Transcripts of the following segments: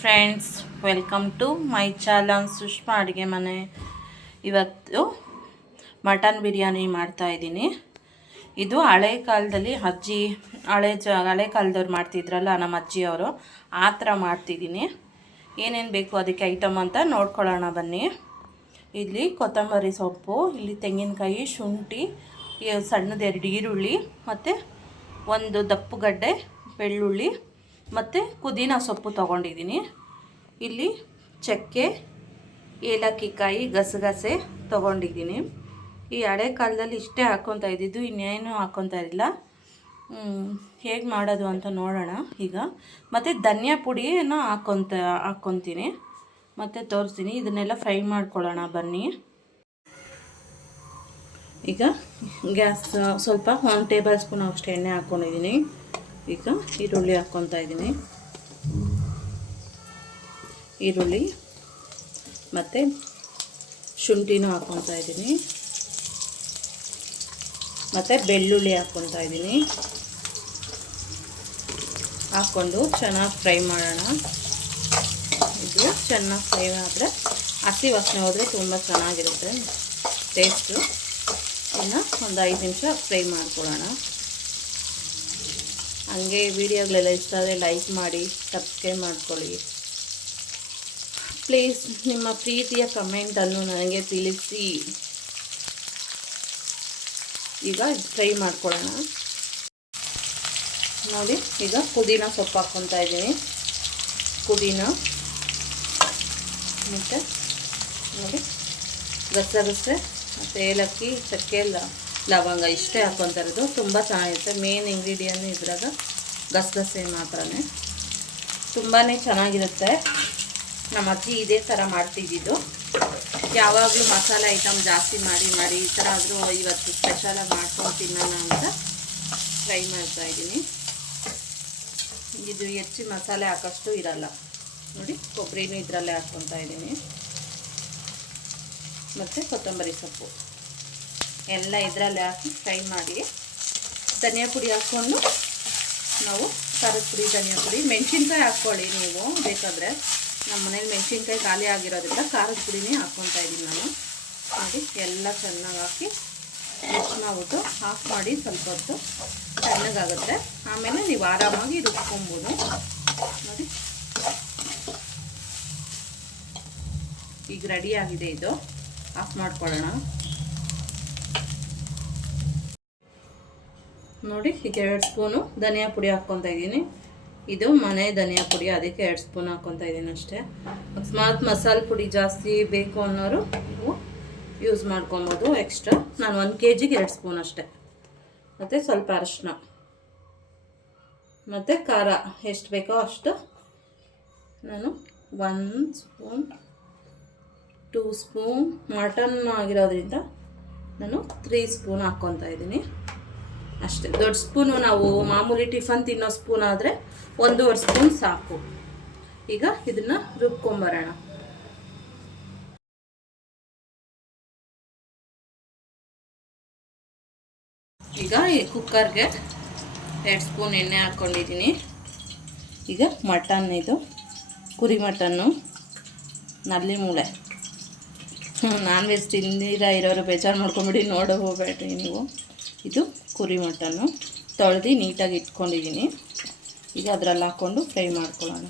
Friends welcome to my ಚಾಲನ್ ಸುಷ್ಮಾ ಅಡುಗೆ ಮನೆ ಇವತ್ತು ಮಟನ್ ಬಿರಿಯಾನಿ ಮಾಡ್ತಾ ಇದ್ದೀನಿ. ಇದು ಹಳೆ ಕಾಲದಲ್ಲಿ ಅಜ್ಜಿ, ಹಳೆ ಜ, ಹಳೆ ಕಾಲದವ್ರು ಮಾಡ್ತಿದ್ರಲ್ಲ ನಮ್ಮ ಅಜ್ಜಿಯವರು, ಆ ಥರ ಮಾಡ್ತಿದ್ದೀನಿ. ಏನೇನು ಬೇಕು ಅದಕ್ಕೆ ಐಟಮ್ ಅಂತ ನೋಡ್ಕೊಳ್ಳೋಣ ಬನ್ನಿ. ಇಲ್ಲಿ ಕೊತ್ತಂಬರಿ ಸೊಪ್ಪು, ಇಲ್ಲಿ ತೆಂಗಿನಕಾಯಿ, ಶುಂಠಿ ಸಣ್ಣದೆರಡು ಈರುಳ್ಳಿ, ಮತ್ತು ಒಂದು ದಪ್ಪುಗಡ್ಡೆ, ಬೆಳ್ಳುಳ್ಳಿ ಮತ್ತು ಪುದೀನ ಸೊಪ್ಪು ತೊಗೊಂಡಿದ್ದೀನಿ. ಇಲ್ಲಿ ಚಕ್ಕೆ ಏಲಕ್ಕಿ ಕಾಯಿ ಗಸಗಸೆ ತೊಗೊಂಡಿದ್ದೀನಿ. ಈ ಹಳೆ ಕಾಲದಲ್ಲಿ ಇಷ್ಟೇ ಹಾಕ್ಕೊತಾ ಇದ್ದಿದ್ದು ಇನ್ನೇನು ಹಾಕ್ಕೊತಾ ಇರಲಿಲ್ಲ. ಹೇಗೆ ಮಾಡೋದು ಅಂತ ನೋಡೋಣ ಈಗ. ಮತ್ತು ಧನಿಯಾ ಪುಡಿಯನ್ನು ಹಾಕ್ಕೊತ ಹಾಕ್ಕೊತೀನಿ ಮತ್ತು ತೋರಿಸ್ತೀನಿ, ಇದನ್ನೆಲ್ಲ ಫ್ರೈ ಮಾಡ್ಕೊಳ್ಳೋಣ, ಬನ್ನಿ. ಈಗ ಗ್ಯಾಸ್, ಸ್ವಲ್ಪ ಒಂದು ಟೇಬಲ್ ಸ್ಪೂನ್ ಅಷ್ಟು ಎಣ್ಣೆ ಹಾಕ್ಕೊಂಡಿದ್ದೀನಿ ಈಗ ಈರುಳ್ಳಿ ಹಾಕ್ಕೊತಾ ಇದ್ದೀನಿ. ಈರುಳ್ಳಿ ಮತ್ತು ಶುಂಠಿನೂ ಹಾಕ್ಕೊತಾ ಇದ್ದೀನಿ. ಮತ್ತು ಬೆಳ್ಳುಳ್ಳಿ ಹಾಕ್ಕೊತಾ ಇದ್ದೀನಿ. ಹಾಕ್ಕೊಂಡು ಚೆನ್ನಾಗಿ ಫ್ರೈ ಮಾಡೋಣ. ಇದು ಚೆನ್ನಾಗಿ ಫ್ರೈ ಆದರೆ ಹಸಿ ವಾಸನೆ ಹೋದರೆ ತುಂಬ ಚೆನ್ನಾಗಿರುತ್ತೆ. ಟೇಸ್ಟು ಇನ್ನು ಒಂದು ಐದು ನಿಮಿಷ ಫ್ರೈ ಮಾಡ್ಕೊಳ್ಳೋಣ. ಹಾಗೆ ವಿಡಿಯೋಗಳೆಲ್ಲ ಇಷ್ಟ ಆದರೆ ಲೈಕ್ ಮಾಡಿ ಸಬ್ಸ್ಕ್ರೈಬ್ ಮಾಡ್ಕೊಳ್ಳಿ. ಪ್ಲೀಸ್ ನಿಮ್ಮ ಪ್ರೀತಿಯ ಕಮೆಂಟನ್ನು ನನಗೆ ತಿಳಿಸಿ. ಈಗ ಫ್ರೈ ಮಾಡ್ಕೊಳ್ಳೋಣ. ನೋಡಿ, ಈಗ ಪುದೀನ ಸೊಪ್ಪು ಹಾಕ್ಕೊತಾ ಇದ್ದೀನಿ. ಪುದೀನ, ಮತ್ತು ನೋಡಿ, ಗಸಗಸೆ, ಮತ್ತು ಏಲಕ್ಕಿ, ಚಕ್ಕೆ ಲ ಲವಂಗ ಇಷ್ಟೇ ಹಾಕ್ಕೊತಾ ಇರೋದು ತುಂಬ ಚೆನ್ನಾಗಿರುತ್ತೆ. ಮೇನ್ ಇಂಗ್ರೀಡಿಯನ್ ಇದ್ರಾಗ ಗಸಗಸೆ ಮಾತ್ರನೇ. ತುಂಬಾ ಚೆನ್ನಾಗಿರುತ್ತೆ. ನಮ್ಮ ಅಜ್ಜಿ ಇದೇ ಥರ ಮಾಡ್ತಿದ್ದಿದ್ದು. ಯಾವಾಗಲೂ ಮಸಾಲೆ ಐಟಮ್ ಜಾಸ್ತಿ ಮಾಡಿ ಮಾಡಿ ಈ ಥರ ಆದರೂ ಇವತ್ತು ಸ್ಪೆಷಲಾಗಿ ಮಾಡ್ಕೊಂಡು ತಿನ್ನೋಣ ಅಂತ ಟ್ರೈ ಮಾಡ್ತಾ ಇದ್ದೀನಿ. ಇದು ಹೆಚ್ಚು ಮಸಾಲೆ ಹಾಕೋಷ್ಟು ಇರಲ್ಲ. ನೋಡಿ, ಕೊಬ್ಬರಿನೂ ಇದರಲ್ಲೇ ಹಾಕ್ಕೊತಾ ಇದ್ದೀನಿ. ಮತ್ತು ಕೊತ್ತಂಬರಿ ಸೊಪ್ಪು. ಎಲ್ಲ ಇದರಲ್ಲಿ ಹಾಕಿ ಫ್ರೈ ಮಾಡಿ ಧನಿಯಾ ಪುಡಿ ಹಾಕ್ಕೊಂಡು ನಾವು ಖಾರದ ಪುಡಿ, ಧನಿಯಾ ಪುಡಿ, ಮೆಣಸಿನ್ಕಾಯಿ ಹಾಕ್ಕೊಳ್ಳಿ ನೀವು ಬೇಕಾದರೆ. ನಮ್ಮ ಮನೇಲಿ ಮೆಣಸಿನ್ಕಾಯಿ ಖಾಲಿ ಆಗಿರೋದ್ರಿಂದ ಖಾರದ ಪುಡಿನೇ ಹಾಕ್ಕೊತಾ ಇದ್ದೀನಿ ನಾನು. ಹಾಗೆ ಎಲ್ಲ ಚೆನ್ನಾಗಿ ಹಾಕಿ ಮಿಕ್ಸ್ ಮಾಡಿಬಿಟ್ಟು ಆಫ್ ಮಾಡಿ ಸ್ವಲ್ಪ ಹೊತ್ತು ಚೆನ್ನಾಗಾಗುತ್ತೆ. ಆಮೇಲೆ ನೀವು ಆರಾಮಾಗಿ ರುಬ್ಕೊಬೋದು. ನೋಡಿ. ಈಗ ರೆಡಿ ಆಗಿದೆ ಇದು. ಆಫ್ ಮಾಡ್ಕೊಳ್ಳೋಣ. ನೋಡಿ, ಈಗ ಎರಡು ಸ್ಪೂನು ಧನಿಯಾ ಪುಡಿ ಹಾಕ್ಕೊತಾ ಇದ್ದೀನಿ. ಇದು ಮನೆ ಧನಿಯಾ ಪುಡಿ, ಅದಕ್ಕೆ ಎರಡು ಸ್ಪೂನ್ ಹಾಕ್ಕೊತಾ ಇದ್ದೀನಿ ಅಷ್ಟೇ. ಅಕಸ್ಮಾತ್ ಮಸಾಲೆ ಪುಡಿ ಜಾಸ್ತಿ ಬೇಕು ಅನ್ನೋರು ನೀವು ಯೂಸ್ ಮಾಡ್ಕೊಬೋದು. ಎಕ್ಸ್ಟ್ರಾ ನಾನು ಒಂದು ಕೆ ಜಿಗೆ ಎರಡು ಸ್ಪೂನ್ ಅಷ್ಟೇ. ಮತ್ತು ಸ್ವಲ್ಪ ಅರಶಿನ. ಮತ್ತು ಖಾರ, ಎಷ್ಟು ಬೇಕೋ ಅಷ್ಟು ನಾನು one spoon two spoon mutton ಆಗಿರೋದ್ರಿಂದ ನಾನು ತ್ರೀ ಸ್ಪೂನ್ ಹಾಕ್ಕೊತಾ ಇದ್ದೀನಿ. ಅಷ್ಟೇ. ದೊಡ್ಡ ಸ್ಪೂನು ನಾವು ಮಾಮೂಲಿ ಟಿಫನ್ ತಿನ್ನೋ ಸ್ಪೂನ್ ಆದರೆ ಒಂದೂವರೆ ಸ್ಪೂನ್ ಸಾಕು. ಈಗ ಇದನ್ನು ರುಬ್ಕೊಂಬರೋಣ. ಈಗ ಈ ಕುಕ್ಕರ್ಗೆ ಎರಡು ಸ್ಪೂನ್ ಎಣ್ಣೆ ಹಾಕ್ಕೊಂಡಿದ್ದೀನಿ. ಈಗ ಮಟನ್ ಇದು, ಕುರಿ ಮಟನ್ನು, ನಲ್ಲಿ ಮೂಳೆ. ನಾನ್ ವೆಜ್ ತಿಂದಿರ ಇರೋರು ಬೇಜಾರು ಮಾಡ್ಕೊಂಬಿಡಿ ನೋಡೋ ಹೋಗ್ಬೇಡ್ರಿ ನೀವು. ಇದು ಕುರಿ ಮಟನ್ನು ತೊಳೆದು ನೀಟಾಗಿ ಇಟ್ಕೊಂಡಿದ್ದೀನಿ. ಈಗ ಅದರಲ್ಲಿ ಹಾಕ್ಕೊಂಡು ಫ್ರೈ ಮಾಡ್ಕೊಳ್ಳೋಣ.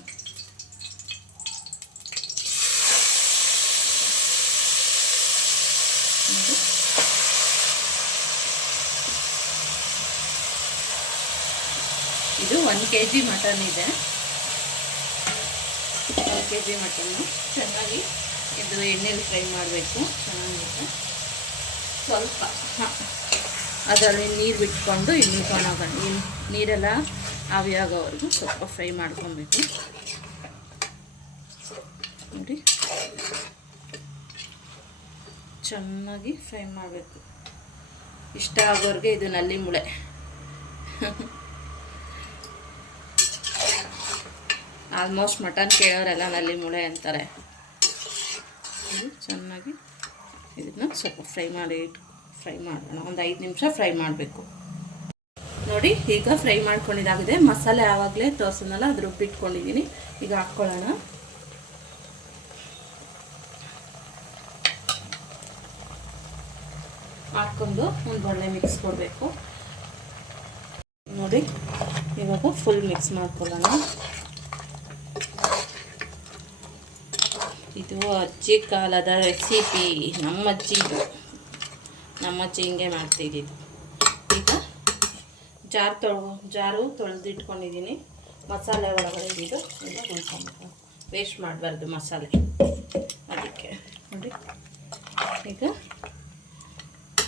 ಇದು ಒಂದು ಕೆ ಜಿ ಮಟನ್ ಇದೆ. ಒಂದು ಕೆ ಜಿ ಮಟನ್ನು ಚೆನ್ನಾಗಿ ಇದು ಎಣ್ಣೆಲಿ ಫ್ರೈ ಮಾಡಬೇಕು. ಚೆನ್ನಾಗಿರುತ್ತೆ. ಸ್ವಲ್ಪ ಅದರಲ್ಲಿ ನೀರು ಬಿಟ್ಕೊಂಡು ಇಲ್ಲಿ ತೊಗೊಂಡೋಗ ನೀರೆಲ್ಲ ಆವಿಯಾಗೋವರೆಗೂ ಸ್ವಲ್ಪ ಫ್ರೈ ಮಾಡ್ಕೊಬೇಕು. ನೋಡಿ. ಚೆನ್ನಾಗಿ ಫ್ರೈ ಮಾಡಬೇಕು. ಇಷ್ಟ ಆಗೋರಿಗೆ ಇದು ನಲ್ಲಿ ಮುಳೆ. ಆಲ್ಮೋಸ್ಟ್ ಮಟನ್ ಕೇಳೋರೆಲ್ಲ ನಲ್ಲಿ ಮುಳೆ ಅಂತಾರೆ. ಚೆನ್ನಾಗಿ ಇದನ್ನು ಸ್ವಲ್ಪ ಫ್ರೈ ಮಾಡಿ ಇಟ್ಟು ಫ್ರೈ ಮಾಡೋಣ ಒಂದು ಐದು ನಿಮಿಷ ಫ್ರೈ ಮಾಡಬೇಕು. ನೋಡಿ, ಈಗ ಫ್ರೈ ಮಾಡ್ಕೊಂಡಿದ್ದಾಗಿದೆ ಮಸಾಲೆ ಆವಾಗಲೇ ತೋರ್ಸನಲ್ಲ ಅದು ರುಬ್ಬಿಟ್ಕೊಂಡಿದ್ದೀನಿ ಈಗ ಹಾಕ್ಕೊಳ್ಳೋಣ. ಹಾಕ್ಕೊಂಡು ಒಂದು ಒಳ್ಳೆ ಮಿಕ್ಸ್ ಕೊಡಬೇಕು. ನೋಡಿ, ಇವಾಗ ಫುಲ್ ಮಿಕ್ಸ್ ಮಾಡ್ಕೊಳ್ಳೋಣ. ಇದು ಅಜ್ಜಿ ಕಾಲದ ರೆಸಿಪಿ ನಮ್ಮ ಅಜ್ಜಿ ಇದು ಅಜ್ಜಿ ಹಿಂಗೆ ಮಾಡ್ತಿದ್ದಿದ್ದು. ಈಗ ಜಾರ್ ತೊಳ್, ಜಾರು ತೊಳೆದಿಟ್ಕೊಂಡಿದ್ದೀನಿ. ಮಸಾಲೆ ಒಳಗಡೆ ಇದು ಉಳ್ಕೊಂಡು ವೇಸ್ಟ್ ಮಾಡಬಾರ್ದು ಮಸಾಲೆ. ಅದಕ್ಕೆ ನೋಡಿ. ಈಗ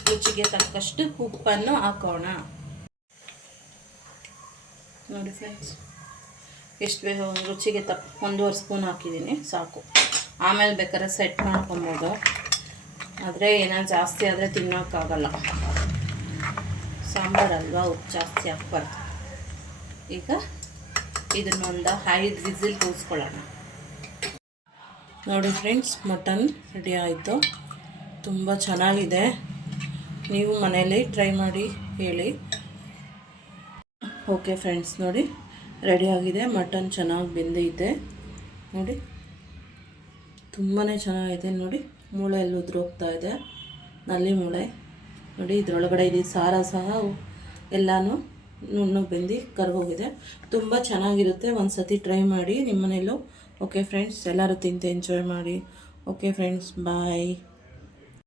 ರುಚಿಗೆ ತಕ್ಕಷ್ಟು ಉಪ್ಪನ್ನು ಹಾಕೋಣ. ನೋಡಿ ಫ್ರೆಂಡ್ಸ್ ಎಷ್ಟು ಬೇಕು ರುಚಿಗೆ ತಕ್ಕ ಒಂದೂವರೆ ಸ್ಪೂನ್ ಹಾಕಿದ್ದೀನಿ, ಸಾಕು. ಆಮೇಲೆ ಬೇಕಾದ್ರೆ ಸೆಟ್ ಮಾಡ್ಕೊಬೋದು. ಆದರೆ ಏನಾದ್ರು ಜಾಸ್ತಿ ಆದರೆ ತಿನ್ನೋಕ್ಕಾಗಲ್ಲ. ಸಾಂಬಾರಲ್ವಾ? ಉಪ್ಪು ಜಾಸ್ತಿ ಹಾಕ್ಬಾರ್ದು. ಈಗ ಇದನ್ನೊಂದು ಐದು ವಿಸಿಲ್ ಕೂರಿಸ್ಕೊಳ್ಳೋಣ ನೋಡಿ ಫ್ರೆಂಡ್ಸ್ ಮಟನ್ ರೆಡಿ ಆಯಿತು. ತುಂಬ ಚೆನ್ನಾಗಿದೆ. ನೀವು ಮನೇಲಿ ಟ್ರೈ ಮಾಡಿ ಹೇಳಿ. ಓಕೆ ಫ್ರೆಂಡ್ಸ್ ನೋಡಿ ರೆಡಿ ಆಗಿದೆ. ಮಟನ್ ಚೆನ್ನಾಗಿ ಬೆಂದೈತೆ. ನೋಡಿ ತುಂಬಾ ಚೆನ್ನಾಗಿದೆ. ನೋಡಿ ಮೂಳೆ ಎಲ್ಲ ಉದುರೋಗ್ತಾ ಇದೆ. ನಲ್ಲಿ ಮೂಳೆ. ನೋಡಿ, ಇದರೊಳಗಡೆ ಇದು ಸಾರ ಸಹ. ಎಲ್ಲನೂ ನುಣ್ಣು ಬೆಂದು ಕರ್ಗೋಗಿದೆ. ತುಂಬ ಚೆನ್ನಾಗಿರುತ್ತೆ. ಒಂದು ಸತಿ ಟ್ರೈ ಮಾಡಿ. ನಿಮ್ಮ ಮನೇಲೂ ಓಕೆ, ಫ್ರೆಂಡ್ಸ್. ಎಲ್ಲರೂ ತಿಂತೆ ಎಂಜಾಯ್ ಮಾಡಿ. Okay, friends. ಬಾಯ್.